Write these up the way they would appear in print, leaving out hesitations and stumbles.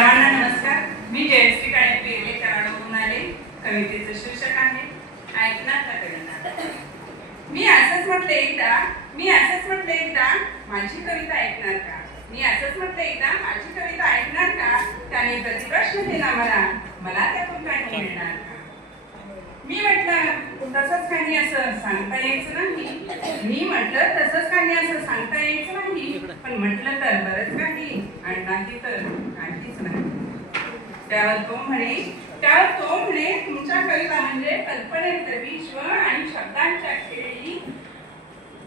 सर्वांना नमस्कार. मी जयश्री काळे पेरले कराडवरून आले. कवितेचं शीर्षक आहे ऐकणार का कविता. मी असंच म्हटलं एकदा माझी कविता ऐकणार का. मी असंच म्हटलं एकदा माझी कविता ऐकणार का. त्याने प्रतिप्रश्न केला मला त्यातून काय मिळणार का. मी म्हटलं तसंच काही असं सांगता यायचं नाही. मी म्हटलं तसंच काही असं सांगता यायचं नाही. पण म्हटलं तर बरंच काही आणि नाही तर काहीच नाही. त्यावर तो म्हणे तुमच्या कविता म्हणजे कल्पनेतलं विश्व आणि शब्दांच्या खेळी.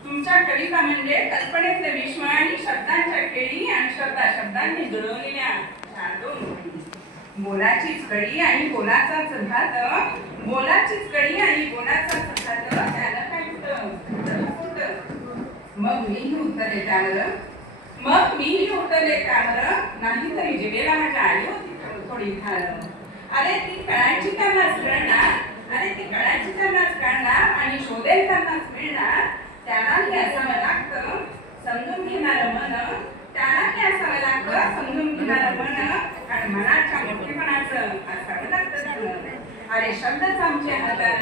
तुमच्या कविता म्हणजे कल्पनेतलं विश्व आणि शब्दांच्या खेळी आणि शब्दांनी जुळवलेल्या चार दोन ओळी. बोलाचीच कडी आणि बोलाचाच घात त्याला काय होतं. मग मीही उतरले त्यावर नाही तरी जिभेला माझ्या आली होती थोडी धार. अरे ती कळायची त्यांनाच कळणार आणि शोधेल त्यांनाच मिळणार. त्यालाही असावं लागतं समजून घेणारं मन आणि मनाच्या मोठेपणाचं असावं लागतं. अरे शब्दच आमचे हातार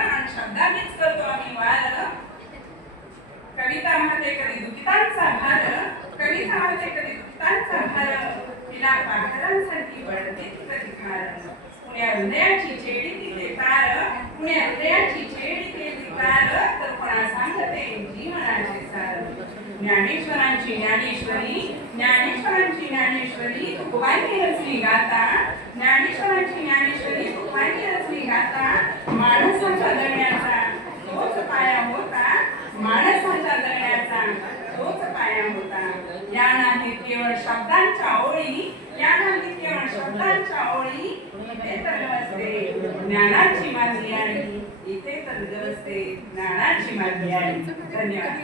आणि शब्दानेच करतो आम्ही वार. कविता म्हणते कधी दुःखितांचा भार तिला पाखरांसारखी बळते कधी खार. पुण्या हृदयाची छेडी तिथे पार तर कोणा सांगते जीवनाचे सार. ज्ञानेश्वरांची ज्ञानेश्वरी तुकवानी रचली गाता. माणसाच्या जगण्याचा तोच पाया होता. या नाहीत केवळ शब्दांच्या ओळी इथे तर गवसते ज्ञानाची मागणी आहे. धन्यवाद.